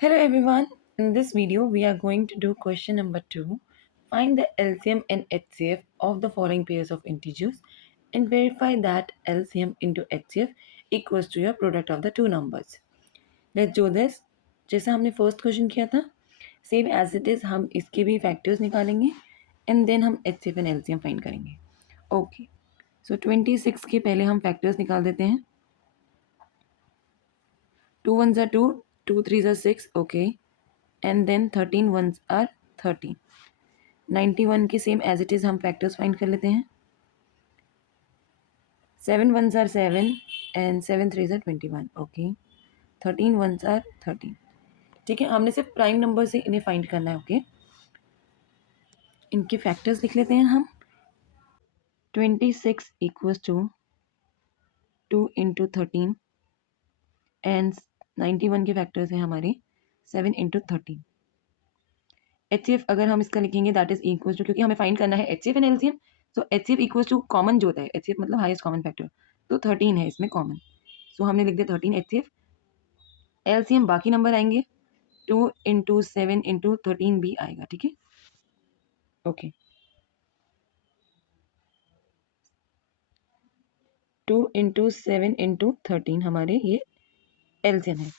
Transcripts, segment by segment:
Hello everyone. In this video, we are going to do question number 2. Find the LCM and HCF of the following pairs of integers and verify that LCM into HCF equals to your product of the two numbers. Let's do this. जैसा हमने first question किया था same as it is हम इसके भी factors निकालेंगे and then हम HCF and LCM find करेंगे. ओके, सो 26 के पहले हम फैक्टर्स निकाल देते हैं. 2 1s are 2, 2 3s are 6. Okay, and then 13 ones are 13. 91 के सेम एज इट इज़ हम फैक्टर्स फाइंड कर लेते हैं. 7 ones are 7 and 7 3s are 21. Okay, 13 ones are 13. ठीक है, हमने सिर्फ प्राइम नंबर से इन्हें फाइंड करना है. ओके, इनके फैक्टर्स लिख लेते हैं हम. 26 इक्वल्स टू 2 इंटू 13 एंड 91 के फैक्टर्स हैं हमारे 7 इंटू 13. HCF अगर हम इसका लिखेंगे दैट इज इक्वल टू, क्योंकि हमें फाइंड करना है HCF and LCM, so HCF equal to common जो होता है, HCF मतलब हाईएस्ट कॉमन फैक्टर, तो 13 है इसमें कॉमन, सो हमने लिख दिया 13 HCF. LCM बाकी नंबर आएंगे 2 इंटू 7 इंटू 13 भी आएगा. ठीक है, ओके, 2 इंटू 7 इंटू 13 हमारे ये LCM है.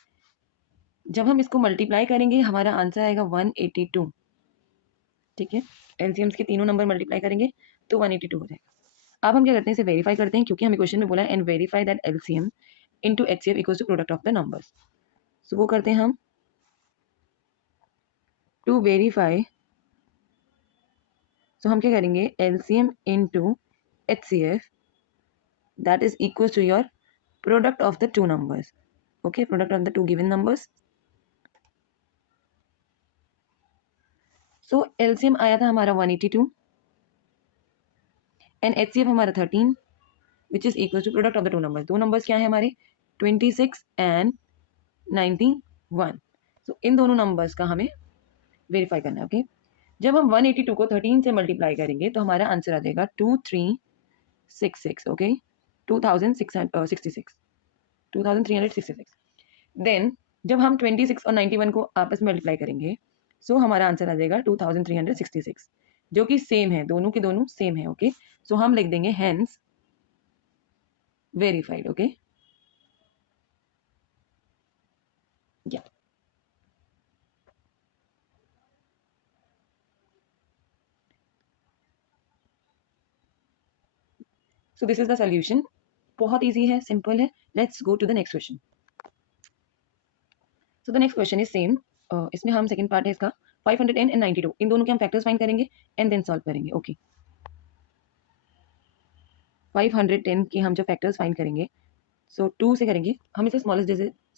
जब हम इसको मल्टीप्लाई करेंगे हमारा आंसर आएगा 182. ठीक है, LCMs के तीनों नंबर मल्टीप्लाई करेंगे तो 182 हो जाएगा. अब हम क्या करते हैं, इसे वेरीफाई करते हैं, क्योंकि हमें क्वेश्चन में बोला है and verify that LCM into HCF equals to product of the numbers. So वो करते हैं हम. टू वेरीफाई, सो हम क्या करेंगे, LCM into HCF that is equals to your product of the two numbers. Okay, product of the two given numbers. So LCM आया था हमारा 182 एंड HCF हमारा 13 which is equal to product of the two numbers. दो numbers क्या है हमारे, 26 and 91. सो इन दोनों numbers का हमें वेरीफाई करना है. ओके, जब हम 182 को 13 से मल्टीप्लाई करेंगे तो हमारा आंसर आ जाएगा 2366. ओके, 2366. देन जब हम 26 और 91 को आपस में मल्टीप्लाई करेंगे सो हमारा आंसर आ जाएगा 2366, जो कि सेम है, दोनों के दोनों सेम है. ओके, सो हम लिख देंगे hence verified. Okay, yeah so this is the solution. बहुत इजी है, सिंपल है. Let's go to the next question. So the next question is same. इसमें हम सेकंड पार्ट है इसका 510 एंड 92, इन दोनों के हम फैक्टर्स फाइंड करेंगे एंड देन सॉल्व करेंगे. ओके, 510 के हम जो फैक्टर्स फाइंड करेंगे सो 2 से करेंगे, हम इसे स्मॉलेस्ट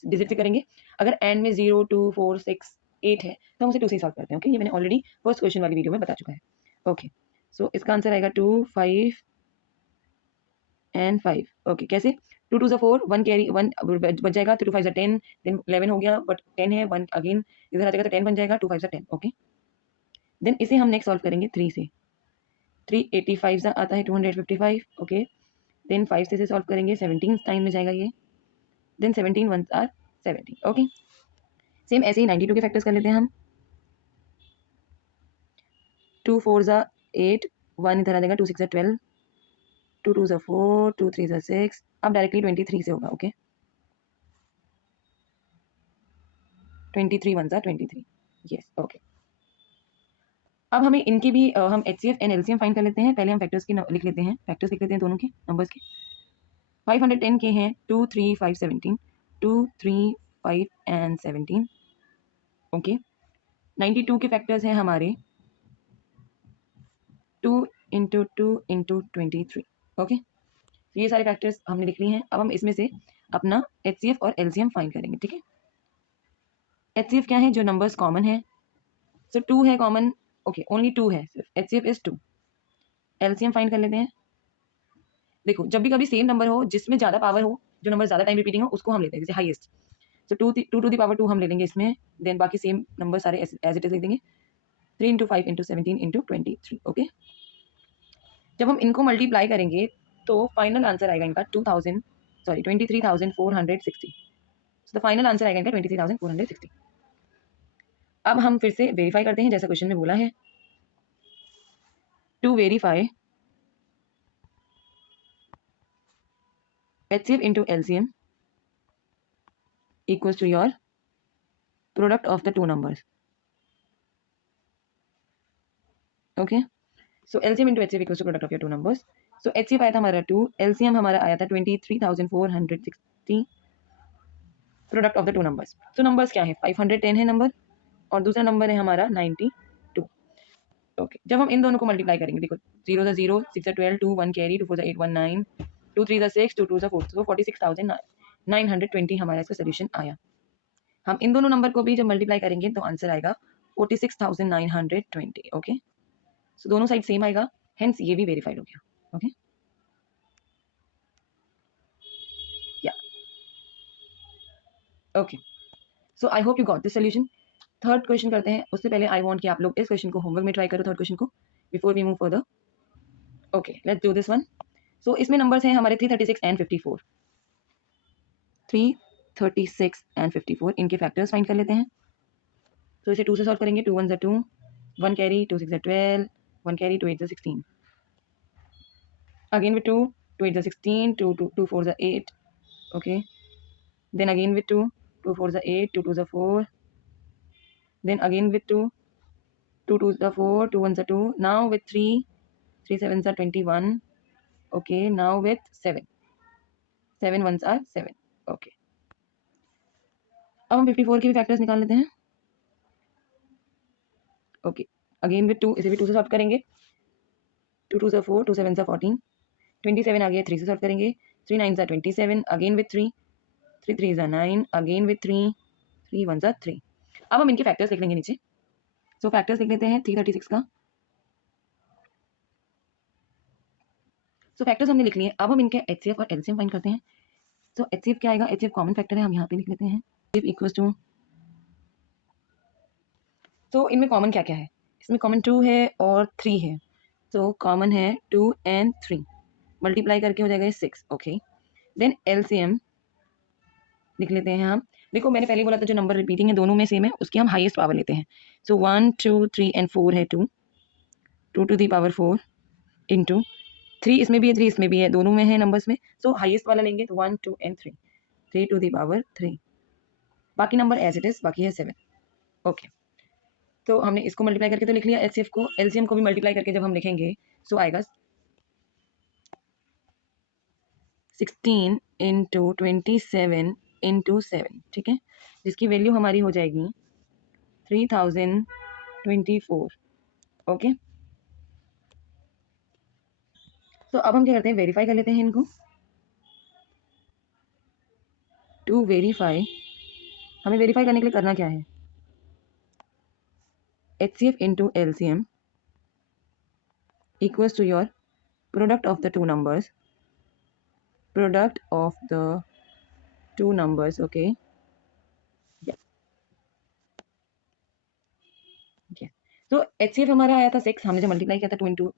डिजिट से करेंगे. अगर एंड में 0 2 4 6 8 है तो हम उसे 2 से सॉल्व करते हैं. ओके, ये मैंने ऑलरेडी फर्स्ट क्वेश्चन वाली वीडियो में बता चुका है. ओके, सो इसका आंसर आएगा 2 5 एंड 5. ओके, कैसे, 2 2 4, 1 कैरी 1 बच जाएगा, 2 5 10, देन 11 हो गया बट 10 है, 1 अगेन इधर आ जाएगा तो 10 बन जाएगा, 2 5 10. ओके, देन इसे हम नेक्स्ट सॉल्व करेंगे 3 से. 385 आता है 255. ओके, देन 5 से सॉल्व करेंगे 17 टाइम में जाएगा ये, देन 17 1 आर 17. ओके, सेम ऐसे ही 92 के फैक्टर्स कर लेते हैं हम. 2 4 8, 1 इधर आ जाएगा, 2 6 12, 2 2 4, 2 3 6. अब डायरेक्टली 23 से होगा. ओके, 23 1 23. Yes, okay. अब हमें इनके भी हम HCF एंड LCM फाइंड कर लेते हैं. पहले हम फैक्टर्स की लिख लेते हैं, फैक्टर्स लिख लेते हैं दोनों के नंबर्स के. 510 के हैं 2 3 5 17, 2 3 5 एंड 17. ओके, 92 के फैक्टर्स हैं हमारे 2 इंटू 2 इंटू 23. ओके, ये सारे फैक्टर्स हमने लिख लिए हैं. अब हम इसमें से अपना HCF और LCM फाइंड करेंगे. ठीक है, HCF क्या है, जो नंबर्स कॉमन है, सो 2 है कॉमन. ओके, ओनली 2 है सिर्फ, HCF इज 2. LCM फाइंड कर लेते हैं. देखो, जब भी कभी सेम नंबर हो जिसमें ज्यादा पावर हो, जो नंबर ज्यादा टाइम रिपीटिंग हो, उसको हम लेते हैं, जैसे highest. So 2 to the power 2 हम ले लेंगे इसमें, देन बाकी सेम नंबर सारे एज इट इज लिख देंगे. 3 इंटू 5 इंटू 17 इंटू 23. ओके, जब हम इनको मल्टीप्लाई करेंगे तो फाइनल आंसर आएगा इनका 23,460. सो द फाइनल आंसर आएगा इनका 23,460. अब हम फिर से वेरीफाई करते हैं जैसा क्वेश्चन में बोला है, to verify HCF into LCM equals to your product of the two numbers. Okay, so LCM into HCF equals to product of your two numbers. So HCF आया था हमारा 2, LCM हमारा आया था 23,460, product of the two numbers. तो numbers क्या है, 510 है नंबर और दूसरा नंबर है हमारा 92. ओके, जब हम इन दोनों को मल्टीप्लाई करेंगे, देखो 0 सा 0, 6 सा 12, 2 1 कैरी, 2 4 सा 8 1 9, 2 3 सा 6, 2 2 सा 4, तो 46,920 हमारा इसका सोल्यूशन आया. हम इन दोनों नंबर को भी जब मल्टीप्लाई करेंगे तो आंसर आएगा 46,920. ओके, सो दोनों साइड सेम आएगा, हेंस ये भी वेरीफाइड हो गया. ओके, या okay, so I hope you got this solution. Third question करते हैं, उससे पहले आई वांट कि आप लोग इस क्वेश्चन को होमवर्क में ट्राई करो, थर्ड क्वेश्चन को, before we move further. Okay, let's do this one. So इसमें नंबर्स हैं हमारे 336 एंड 54. 336 एंड 54 इनके फैक्टर्स फाइंड कर लेते हैं. तो इसे 2 से सॉल्व करेंगे. 2 1 ज़ा 2, 1 कैरी, 2 6 ज़ा 12, 1 कैरी, 2 8 ज़ा 16. Again with 2, 2 8 ज़ा 16, 2 4 ज़ा 8. Okay, then again with 2, 2 4 ज़ा 8, 2 2 ज़ा 4. Then again with 2, 2 2 ज़ा 4, 2 1 ज़ा 2. Now with 3, 3 7 ज़ा 21. Okay, now with 7, 7 1s are 7. Okay, अब हम 54 के भी फैक्टर्स निकाल लेते हैं. ओके, अगेन विथ 2, इसे भी 2 से सॉल्व करेंगे. 2 2 ज़ा 4, 2 7 ज़ा 14, 27 आ गया, 3 से सॉल्व करेंगे. 3 9 ज़ा 27, अगेन विथ 3, 3 3 ज़ा 9, अगेन विथ 3, 3 1 ज़ा 3. अब हम इनके फैक्टर्स लिख लेंगे नीचे. सो फैक्टर्स लिख लेते हैं 336 का. सो फैक्टर्स हमने लिख लिए. अब हम इनके HCF और LCM फाइंड करते हैं. सो HCF क्या आएगा, HCF कॉमन फैक्टर है, हम यहाँ पे लिख लेते हैं. इक्वल्स टू, तो इनमें कॉमन क्या क्या है, इसमें कॉमन 2 है और 3 है. तो कॉमन है 2 एंड 3, मल्टीप्लाई करके हो जाएगा 6. ओके, देन LCM लिख लेते हैं हम. देखो मैंने पहले बोला था जो नंबर रिपीटिंग है दोनों में सेम है, उसकी हम हाईएस्ट पावर लेते हैं. सो 1 2 3 एंड 4 है 2, 2 टू दी पावर 4 इंटू 3, इसमें भी है 3 इसमें भी है, दोनों में है नंबर्स में. सो हाईएस्ट वाला लेंगे तो 1 2 एंड 3, 3 टू दी पावर 3. बाकी नंबर एज इट इज, बाकी है 7. ओके, तो हमने इसको मल्टीप्लाई करके तो लिख लिया HCF को. LCM को भी मल्टीप्लाई करके जब हम लिखेंगे सो आएगा 16 इंटू 27 इंटू 7. ठीक है, जिसकी वैल्यू हमारी हो जाएगी 3024. ओके, तो अब हम क्या करते हैं, वेरीफाई कर लेते हैं इनको. टू वेरीफाई, हमें वेरीफाई करने के लिए करना क्या है, HCF into LCM equals to your product of the two numbers, product of the two numbers. Okay, yeah, yeah. तो HCF हमारा आया था 6, हमने जो मल्टीप्लाई किया था 2 इंटू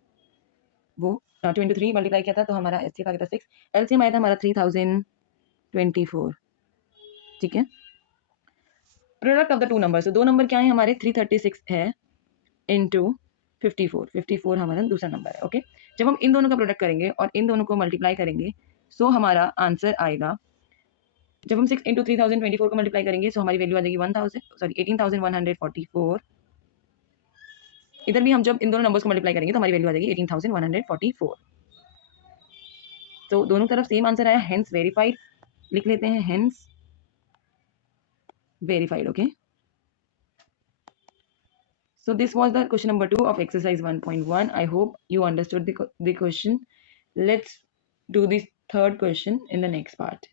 वो 2 इंटू 3 मल्टीप्लाई किया था, तो हमारा HCF आ गया था 6. LCM आया था हमारा 3024. ठीक है, product of the two numbers, दो नंबर क्या है हमारे, 336 है इंटू 54. 54 हमारा दूसरा नंबर है. ओके, जब हम इन दोनों का प्रोडक्ट करेंगे और इन दोनों को मल्टीप्लाई करेंगे सो हमारा आंसर आएगा, जब हम 6 इंटू 3024 को मल्टीप्लाई करेंगे सो हमारी वैल्यू आ जाएगी 18,144. इधर भी हम जब इन दोनों नंबर्स को मल्टीप्लाई करेंगे तो हमारी वैल्यू आ जाएगी 18,144. तो दोनों तरफ सेम आंसर आया, हेंस वेरीफाइड लिख लेते हैं, hence verified. Okay, so this was the question number 2 of exercise 1.1. I hope you understood the question. Let's do this third question in the next part.